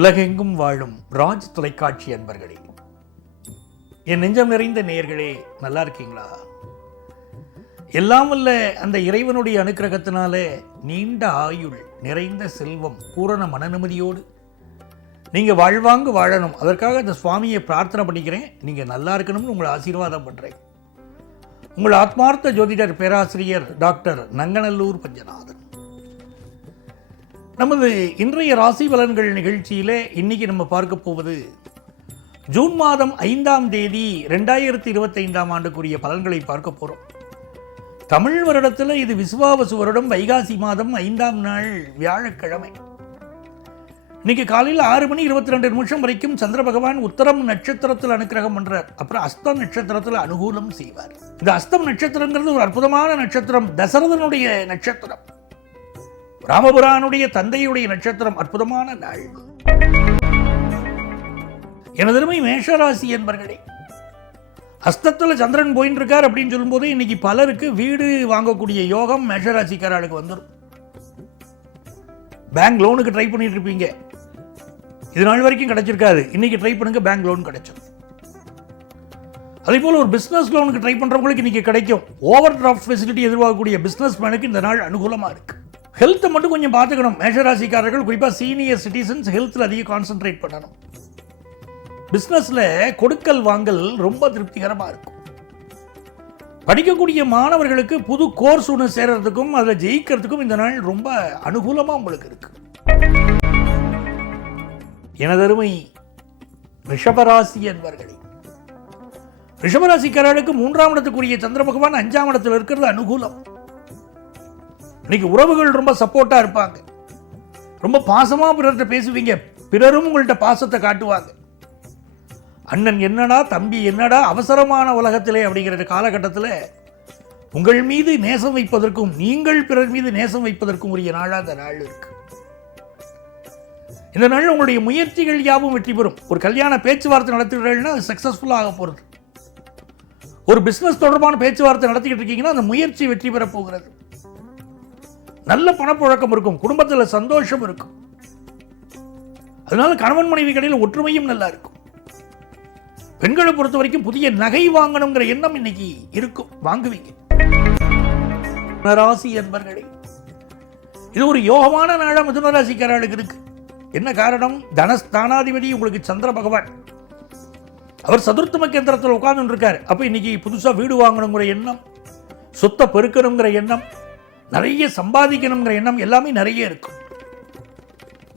உலகெங்கும் வாழும் ராஜ் தொலைக்காட்சி அன்பர்களே, என் நெஞ்சம் நிறைந்த நேயர்களே, நல்லா இருக்கீங்களா? எல்லாம் வல்ல அந்த இறைவனுடைய அனுக்கிரகத்தினாலே நீண்ட ஆயுள், நிறைந்த செல்வம், பூரண மனநிம்மதியோடு நீங்கள் வாழ்வாங்கு வாழணும். அதற்காக அந்த சுவாமியை பிரார்த்தனை பண்ணிக்கிறேன். நீங்கள் நல்லா இருக்கணும்னு உங்களை ஆசீர்வாதம் பண்ணுறேன். உங்கள் ஆத்மார்த்த ஜோதிடர் பேராசிரியர் டாக்டர் நங்கநல்லூர் பஞ்சநாதன். நமது இன்றைய ராசி பலன்கள் நிகழ்ச்சியிலே இன்னைக்கு நம்ம பார்க்க போவது ஜூன் மாதம் 5ஆம் தேதி 2025ஆம் ஆண்டுக்குரிய பலன்களை பார்க்க போகிறோம். தமிழ் வருடத்தில் இது விசுவாவசு வருடம், வைகாசி மாதம் 5ஆம் நாள் வியாழக்கிழமை. இன்னைக்கு காலையில் 6:22 வரைக்கும் சந்திர பகவான் உத்தரம் நட்சத்திரத்தில் அனுக்கிரகம் பண்றார். அப்புறம் அஸ்தம் நட்சத்திரத்தில் அனுகூலம் செய்வார். இந்த அஸ்தம் நட்சத்திரங்கிறது ஒரு அற்புதமான நட்சத்திரம். தசரதனுடைய நட்சத்திரம், ராமபுரானுடைய தந்தையுடைய நட்சத்திரம். அற்புதமான நாள். எனதருமை மேஷராசி என்பர்களே, அஸ்தத்தில் சந்திரன் போயின்னு இருக்கார் அப்படின்னு சொல்லும்போது இன்னைக்கு பலருக்கு வீடு வாங்கக்கூடிய யோகம் மேஷராசிக்காரர்களுக்கு வந்துடும். பேங்க் லோனுக்கு ட்ரை பண்ணிட்டு இருப்பீங்க, இது நாள் வரைக்கும் கிடைச்சிருக்காது. இன்னைக்கு ட்ரை பண்ணுங்க, பேங்க் லோன் கிடைச்சிடும். அதே போல் ஒரு பிஸ்னஸ் லோனுக்கு ட்ரை பண்ணுறவங்களுக்கு இன்னைக்கு கிடைக்கும். ஓவர் டிராஃப்ட் ஃபெசிலிட்டி எதிர்பார்க்கக்கூடிய பிஸ்னஸ் மேனுக்கு இந்த நாள் அனுகூலமாக இருக்கு. ஹெல்த்தை மட்டும் கொஞ்சம் பார்த்துக்கணும். மேஷராசிக்காரர்கள் குறிப்பாக சீனியர் சிட்டிசன்ஸ் ஹெல்த்தில் அதிகம் கான்சென்ட்ரேட் பண்ணணும். பிஸ்னஸில் கொடுக்கல் வாங்கல் ரொம்ப திருப்திகரமாக இருக்கும். படிக்கக்கூடிய மாணவர்களுக்கு புது கோர்ஸ் ஒன்று சேர்றதுக்கும் அதில் ஜெயிக்கிறதுக்கும் இந்த நாள் ரொம்ப அனுகூலமாக உங்களுக்கு இருக்கு. எனதருமை ரிஷபராசி என்பர்களே, ரிஷபராசிக்காரர்களுக்கு 3ஆம் இடத்துக்குரிய சந்திர பகவான் 5ஆம் இடத்தில் இருக்கிறது அனுகூலம். இன்னைக்கு உறவுகள் ரொம்ப சப்போர்ட்டா இருப்பாங்க. ரொம்ப பாசமா பிறர்கிட்ட பேசுவீங்க, பிறரும் உங்கள்கிட்ட பாசத்தை காட்டுவாங்க. அண்ணன் என்னடா, தம்பி என்னடா, அவசரமான உலகத்திலே அப்படிங்கிற காலகட்டத்தில் உங்கள் மீது நேசம் வைப்பதற்கும் நீங்கள் பிறர் மீது நேசம் வைப்பதற்கும் உரிய நாளாக அந்த நாள் இருக்கு. இந்த நாள் உங்களுடைய முயற்சிகள் யாவும் வெற்றி பெறும். ஒரு கல்யாண பேச்சுவார்த்தை நடத்துகிறீர்கள்னா அது சக்சஸ்ஃபுல்லாக ஆக போகிறது. ஒரு பிசினஸ் தொடர்பான பேச்சுவார்த்தை நடத்திக்கிட்டு இருக்கீங்கன்னா அந்த முயற்சி வெற்றி பெற போகிறது. நல்ல பணப்புழக்கம் இருக்கும், குடும்பத்தில் சந்தோஷம் இருக்கும். அதனால கணவன் மனைவி கடையில் ஒற்றுமையும் நல்லா இருக்கும். பெண்களை பொறுத்த வரைக்கும் புதிய நகை வாங்கணுங்கிற எண்ணம் இன்னைக்கு இருக்கும், வாங்குவீங்க. மிதுனராசி என்பர்களே, இது ஒரு யோகமான நாளா மிதுனராசிக்காரர்களுக்கு இருக்கு. என்ன காரணம்? தனஸ்தானாதிபதி உங்களுக்கு சந்திர பகவான், அவர் சதுர்த்தம கேந்திரத்தில் உட்கார்ந்து இருக்காரு. அப்ப இன்னைக்கு புதுசா வீடு வாங்கணுங்கிற எண்ணம், சொத்தை பெருக்கணுங்கிற எண்ணம், நிறைய சம்பாதிக்கணுங்கிற எண்ணம் எல்லாமே நிறைய இருக்கும்.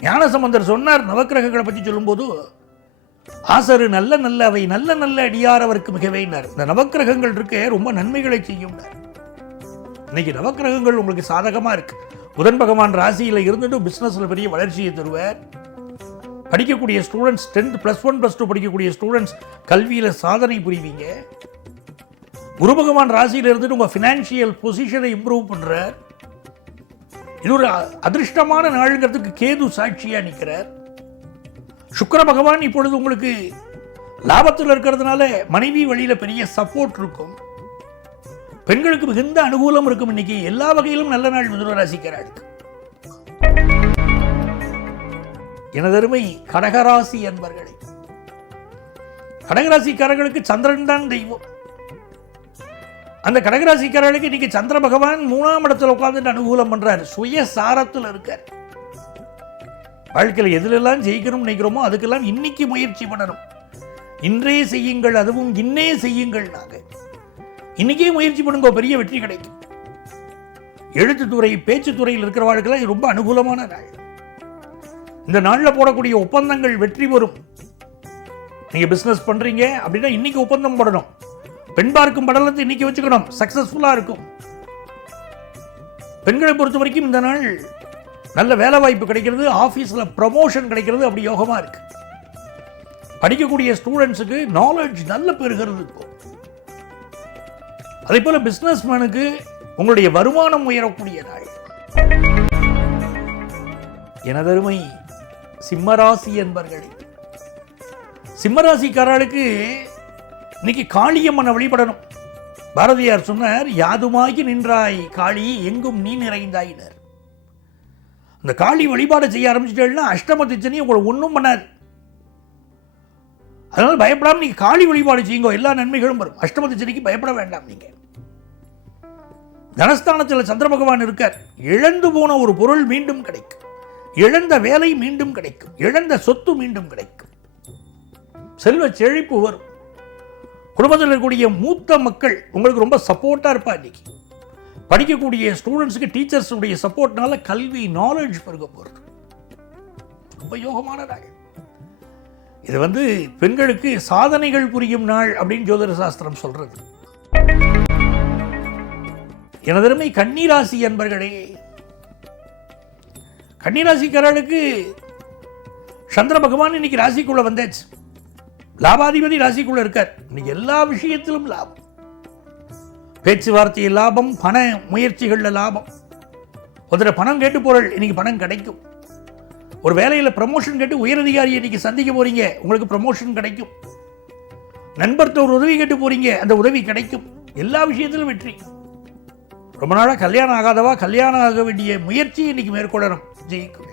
ஞானசம்பந்தர் சொன்னார் நவக்கிரகங்களை பற்றி சொல்லும்போது, ஆசரு நல்ல நல்ல அவை நல்ல நல்ல அடியாரவருக்கு மிகவேனார். இந்த நவக்கிரகங்கள் இருக்க ரொம்ப நன்மைகளை செய்யும். இன்னைக்கு நவக்கிரகங்கள் உங்களுக்கு சாதகமா இருக்கு. புதன் பகவான் ராசியில இருந்துட்டு பிசினஸ்ல பெரிய வளர்ச்சியை தருவார். படிக்கக்கூடிய ஸ்டூடெண்ட்ஸ் 10th +1 +2 படிக்கக்கூடிய ஸ்டூடெண்ட்ஸ் கல்வியில சாதனை புரிவீங்க. குரு பகவான் ராசியில் இருந்துட்டு உங்க பினான்சியல் பொசிஷனை இம்ப்ரூவ் பண்றார். இது ஒரு அதிர்ஷ்டமான நாளுங்கிறதுக்கு கேது சாட்சியா நிற்கிறார். சுக்கிர பகவான் இப்பொழுது உங்களுக்கு லாபத்தில் இருக்கிறதுனால மனைவி வழியில பெரிய சப்போர்ட் இருக்கும். பெண்களுக்கு மிகுந்த அனுகூலம் இருக்கும். இன்னைக்கு எல்லா வகையிலும் நல்ல நாள் மிதுனராசிக்காரர்களுக்கு. எனதருமை கடகராசி என்பர்களே, கடகராசிக்காரர்களுக்கு சந்திரன் தான் தெய்வம். அந்த கடகராசிக்காரர்களுக்கு இன்னைக்கு சந்திர பகவான் 3ஆம் இடத்துல உட்கார்ந்துட்டு அனுகூலம் பண்றாரு. சுயசாரத்தில் இருக்கார். வாழ்க்கையில் எதிலெல்லாம் ஜெயிக்கணும்னு நினைக்கிறோமோ அதுக்கெல்லாம் இன்னைக்கு முயற்சி பண்ணணும். இன்றே செய்யுங்கள், அதுவும் இன்னே செய்யுங்கள். நாங்கள் இன்னைக்கே முயற்சி பண்ணுங்க, பெரிய வெற்றி கிடைக்கும். எழுத்துத்துறை, பேச்சுத்துறையில் இருக்கிறவர்களுக்கெல்லாம் ரொம்ப அனுகூலமான நாள். இந்த நாளில் போடக்கூடிய ஒப்பந்தங்கள் வெற்றி பெறும். நீங்க பிசினஸ் பண்றீங்க அப்படின்னா இன்னைக்கு ஒப்பந்தம் போடணும். பெண் பார்க்கும் படலத்தை இன்னைக்கு வச்சுக்கணும், சக்சஸ்ஃபுல்லா இருக்கும். பெண்களை பொறுத்த வரைக்கும் இந்த நாள் நல்ல வேலை வாய்ப்பு கிடைக்கிறது, ஆபீஸ்ல ப்ரமோஷன் கிடைக்கிறது, அப்படி யோகமா இருக்கு. படிக்கக்கூடிய ஸ்டூடெண்ட்ஸுக்கு நாலேஜ் நல்ல பெறுகிறது. அதே போல பிசினஸ் மேனுக்கு உங்களுடைய வருமானம் உயரக்கூடிய நாள். எனதருமை சிம்மராசி என்பர்களே, சிம்மராசிக்காரர்களுக்கு இன்னைக்கு காளியம்மனை வழிபடணும். பாரதியார் சொன்னார், யாதுமாகி நின்றாய் காளி எங்கும் நீ நிறைந்தாயினர். இந்த காளி வழிபாடு செய்ய ஆரம்பிச்சிட்டேன்னா அஷ்டம திச்சனி உங்களை ஒன்றும் பண்ணாது. அதனால பயப்படாம நீங்க காளி வழிபாடு செய்யுங்க, எல்லா நன்மைகளும் வரும். அஷ்டம திச்சனிக்கு பயப்பட வேண்டாம். நீங்க தனஸ்தானத்தில் சந்திர பகவான் இருக்கார். இழந்து போன ஒரு பொருள் மீண்டும் கிடைக்கும், இழந்த வேலை மீண்டும் கிடைக்கும், இழந்த சொத்து மீண்டும் கிடைக்கும், செல்வ செழிப்பு வரும். குடும்பத்தில் இருக்கக்கூடிய மூத்த மக்கள் உங்களுக்கு ரொம்ப சப்போர்ட்டா இருப்பா. இன்னைக்கு படிக்கக்கூடிய ஸ்டூடெண்ட்ஸுக்கு டீச்சர்ஸுடைய சப்போர்ட்னால கல்வி நாலேஜ் பெருக போகிறது. ரொம்ப யோகமான நாள் இது. பெண்களுக்கு சாதனைகள் புரியும் நாள் அப்படின்னு ஜோதிட சாஸ்திரம் சொல்றது. எனதருமை கன்னிராசி அன்பர்களே, கன்னிராசிக்காரர்களுக்கு சந்திர பகவான் இன்னைக்கு ராசிக்குள்ள வந்தாச்சு. லாபாதிபதி ராசிக்குள்ள இருக்கார். இன்னைக்கு எல்லா விஷயத்திலும் லாபம், பேச்சுவார்த்தையில் லாபம், பண முயற்சிகளில் லாபம். ஒருத்தர் பணம் கேட்டு போறல், இன்னைக்கு பணம் கிடைக்கும். ஒரு வேலையில் ப்ரமோஷன் கேட்டு உயரதிகாரியை இன்னைக்கு சந்திக்க போறீங்க, உங்களுக்கு ப்ரமோஷன் கிடைக்கும். நண்பர்கிட்ட ஒரு உதவி கேட்டு போறீங்க, அந்த உதவி கிடைக்கும். எல்லா விஷயத்திலும் வெற்றி. ரொம்ப நாளாக கல்யாணம் ஆகாதவா கல்யாணம் ஆக வேண்டிய முயற்சி இன்னைக்கு மேற்கொள்ளணும், ஜெயிக்கும்,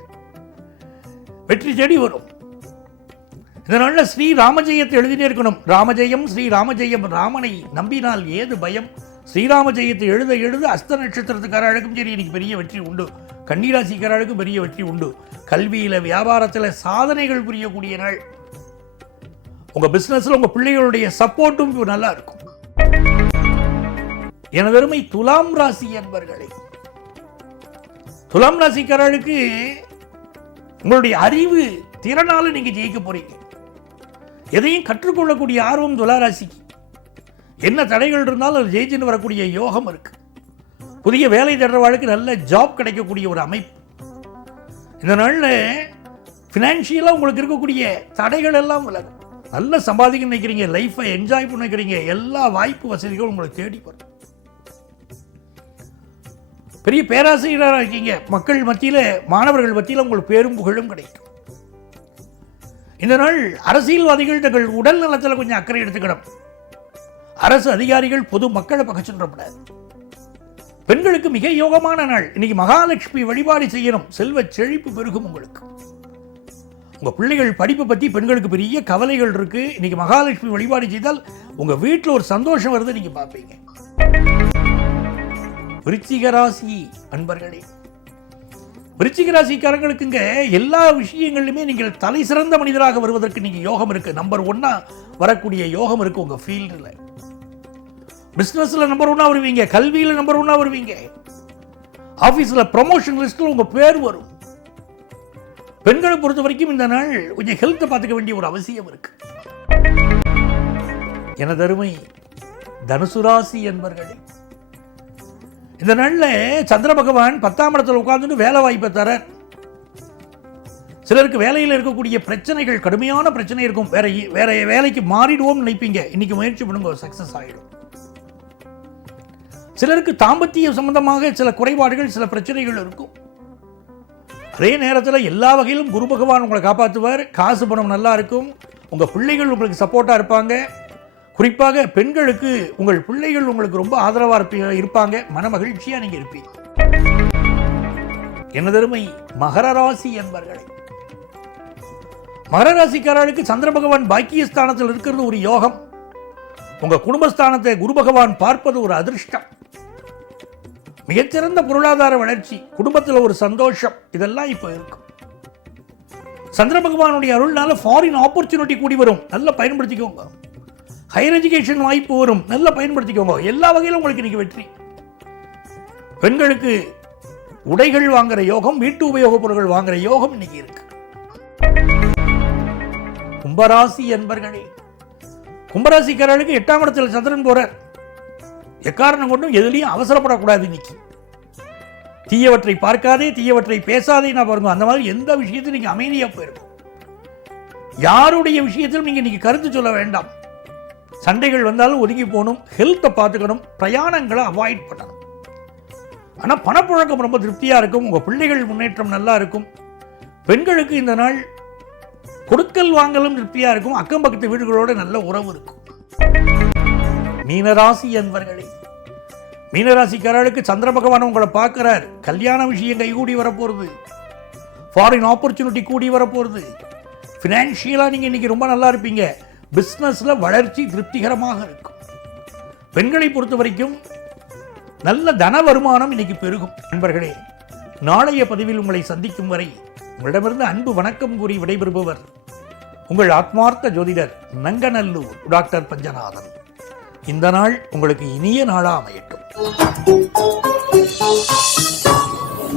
வெற்றி தேடி வரும். இதனால ஸ்ரீ ராமஜெயத்தை எழுதினே இருக்கணும். ராமஜெயம் ஸ்ரீ ராமஜெயம், ராமனை நம்பினால் ஏது பயம். ஸ்ரீராம ஜெயத்தை எழுத எழுத அஸ்த நட்சத்திரத்துக்காரர்களுக்கும் சரி இன்னைக்கு பெரிய வெற்றி உண்டு. கன்னிராசிக்காரர்களுக்கும் பெரிய வெற்றி உண்டு. கல்வியில் வியாபாரத்தில் சாதனைகள் புரியக்கூடிய நாள். உங்க பிசினஸ்ல உங்க பிள்ளைகளுடைய சப்போர்ட்டும் நல்லா இருக்கும். எனதருமை துலாம் ராசி என்பர்களே, துலாம் ராசிக்காரர்களுக்கு உங்களுடைய அறிவு திறனால நீங்க ஜெயிக்க போறீங்க. எதையும் கற்றுக்கொள்ளக்கூடிய ஆர்வம் துளாராசிக்கு. என்ன தடைகள் இருந்தாலும் அது ஜெயிச்சுன்னு வரக்கூடிய யோகம் இருக்கு. புதிய வேலை தேடுறவாளுக்கு நல்ல ஜாப் கிடைக்கக்கூடிய ஒரு அமைப்பு. இந்த நாளில் ஃபினான்ஷியலாக உங்களுக்கு இருக்கக்கூடிய தடைகள் எல்லாம் விலகும். நல்ல சம்பாதிக்க நினைக்கிறீங்க, லைஃப்பை என்ஜாய் பண்ண நினைக்கிறீங்க, எல்லா வாய்ப்பு வசதிகளும் உங்களுக்கு தேடி வரும். பெரிய பேராசிரியராக இருக்கீங்க, மக்கள் மத்தியில் மாணவர்கள் மத்தியில் உங்களுக்கு பேரும் புகழும் கிடைக்கும். இந்த நாள் அரசியல்வாதிகள் தங்கள் உடல் நலத்தில் கொஞ்சம் அக்கறை எடுத்துக்கணும். அரசு அதிகாரிகள் பொது மக்களை பகச்சுன்றப்படாது. பெண்களுக்கு மிக யோகமான நாள். இன்னைக்கு மகாலட்சுமி வழிபாடு செய்யணும், செல்வ செழிப்பு பெருகும். உங்களுக்கு உங்க பிள்ளைகள் படிப்பை பற்றி பெண்களுக்கு பெரிய கவலைகள் இருக்கு. இன்னைக்கு மகாலட்சுமி வழிபாடு செய்தால் உங்க வீட்டில் ஒரு சந்தோஷம் வருது, நீங்க பார்ப்பீங்க. விருச்சிக ராசி அன்பர்களே, விருச்சிக ராசிக்காரங்களுக்குங்க எல்லா விஷயங்களிலுமே நீங்கள் தலை சிறந்த மனிதராக வருவதற்கு நீங்க யோகம் இருக்கு. நம்பர் 1 வரக்கூடிய யோகம் இருக்கு. உங்க ஃபீல்டில் பிசினஸ்ல நம்பர் 1 வருவீங்க, கல்வியில் நம்பர் 1 வருவீங்க, ஆபீஸ்ல ப்ரமோஷன் லிஸ்ட்ல உங்க பேர் வரும். பெண்களை பொறுத்த வரைக்கும் இந்த நாள் கொஞ்சம் ஹெல்த்தை பார்த்துக்க வேண்டிய ஒரு அவசியம் இருக்கு. எனதருமை தனுசு ராசி என்பர்களே, இந்த நாள்ல சந்திர பகவான் 10ஆம் இடத்துல உட்கார்ந்து வேலை வாய்ப்பை தர. சிலருக்கு வேலையில் இருக்கக்கூடிய பிரச்சனைகள், கடுமையான பிரச்சனை இருக்கும். வேற வேலைக்கு மாறிடுவோம் நினைப்பீங்க, இன்னைக்கு முயற்சி பண்ணுங்க, சக்சஸ் ஆகிடும். சிலருக்கு தாம்பத்திய சம்பந்தமாக சில குறைபாடுகள், சில பிரச்சனைகள் இருக்கும். அதே நேரத்தில் எல்லா வகையிலும் குரு பகவான் உங்களை காப்பாற்றுவார். காசு பணம் நல்லா இருக்கும். உங்க பிள்ளைகள் உங்களுக்கு சப்போர்ட்டா இருப்பாங்க. குறிப்பாக பெண்களுக்கு உங்கள் பிள்ளைகள் உங்களுக்கு ரொம்ப ஆதரவாக இருப்பாங்க. மன மகிழ்ச்சியா நீங்க இருப்பீங்க. எனதருமை மகர ராசி என்பர்களே, மகர ராசிக்காரர்களுக்கு சந்திர பகவான் பாக்கியஸ்தானத்தில் இருக்கிறது ஒரு யோகம். உங்க குடும்பஸ்தானத்தை குரு பகவான் பார்ப்பது ஒரு அதிர்ஷ்டம். மிகச்சிறந்த பொருளாதார வளர்ச்சி, குடும்பத்தில் ஒரு சந்தோஷம், இதெல்லாம் இப்ப இருக்கும். சந்திர பகவானுடைய அருள்னால ஃபாரின் ஆப்பர்ச்சுனிட்டி கூடி வரும், நல்லா பயன்படுத்திக்கோங்க. ஹையர் எஜுகேஷன் வாய்ப்பு வரும், நல்லா பயன்படுத்திக்கோங்க. எல்லா வகையிலும் உங்களுக்கு இன்னைக்கு வெற்றி. பெண்களுக்கு உடைகள் வாங்குற யோகம், வீட்டு உபயோகப் பொருட்கள் வாங்குற யோகம் இன்னைக்கு இருக்கு. கும்பராசி என்பர்களே, கும்பராசிக்காரர்களுக்கு 8ஆம் இடத்தில் சந்திரன் போறார். எக்காரணம் கொண்டும் எதுலையும் அவசரப்படக்கூடாது. இன்னைக்கு தீயவற்றை பார்க்காதே, தீயவற்றை பேசாதே. நான் பாருங்க, அந்த மாதிரி எந்த விஷயத்திலும் நீங்க அமைதியா போயிருக்கும். யாருடைய விஷயத்திலும் நீங்க இன்னைக்கு கருத்து சொல்ல வேண்டாம். சண்டைகள் வந்தாலும் ஒதுங்கி போகணும். ஹெல்த்தை பார்த்துக்கணும். பிரயாணங்களை அவாய்ட் பண்ணணும். ஆனால் பணப்புழக்கம் ரொம்ப திருப்தியாக இருக்கும். உங்கள் பிள்ளைகள் முன்னேற்றம் நல்லா இருக்கும். பெண்களுக்கு இந்த நாள் கொடுக்கல் வாங்கலும் திருப்தியாக இருக்கும். அக்கம் பக்கத்து வீடுகளோட நல்ல உறவு இருக்கும். மீனராசி என்பர்களே, மீனராசிக்காரர்களுக்கு சந்திர பகவான் உங்களை பார்க்கிறார். கல்யாண விஷயம் கைகூடி வரப்போறது. ஃபாரின் ஆப்பர்ச்சுனிட்டி கூடி வரப்போகிறது. ஃபினான்ஷியலாக நீங்கள் இன்றைக்கி ரொம்ப நல்லா இருப்பீங்க. பிஸ்னஸில் வளர்ச்சி திருப்திகரமாக இருக்கும். பெண்களை பொறுத்த வரைக்கும் நல்ல தன வருமானம் இன்னைக்கு பெருகும். நண்பர்களே, நாளைய பதிவில் உங்களை சந்திக்கும் வரை உங்களிடமிருந்து அன்பு வணக்கம் கூறி விடைபெறுபவர் உங்கள் ஆத்மார்த்த ஜோதிடர் நங்கநல்லூர் டாக்டர் பஞ்சநாதன். இந்த நாள் உங்களுக்கு இனிய நாளா அமையட்டும்.